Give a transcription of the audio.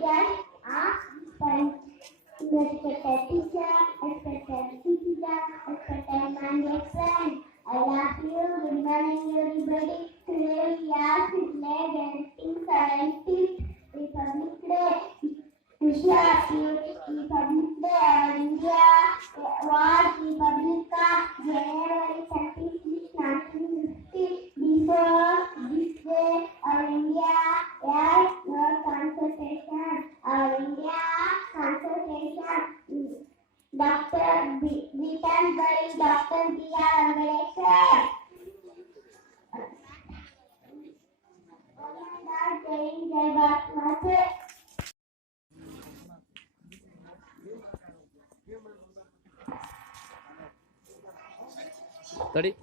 students are respected teacher, respected teacher, respected my dear friend. I love you. Good morning, everybody. Today we are celebrating 17th Republic Day. Wish you happy Republic Day. Our India was Republic of January 26, 1950. Before this day, our India had no constitution. Our India constitution written by Dr. B.R. Ambedkar. Jai Bharat Mata. Tadi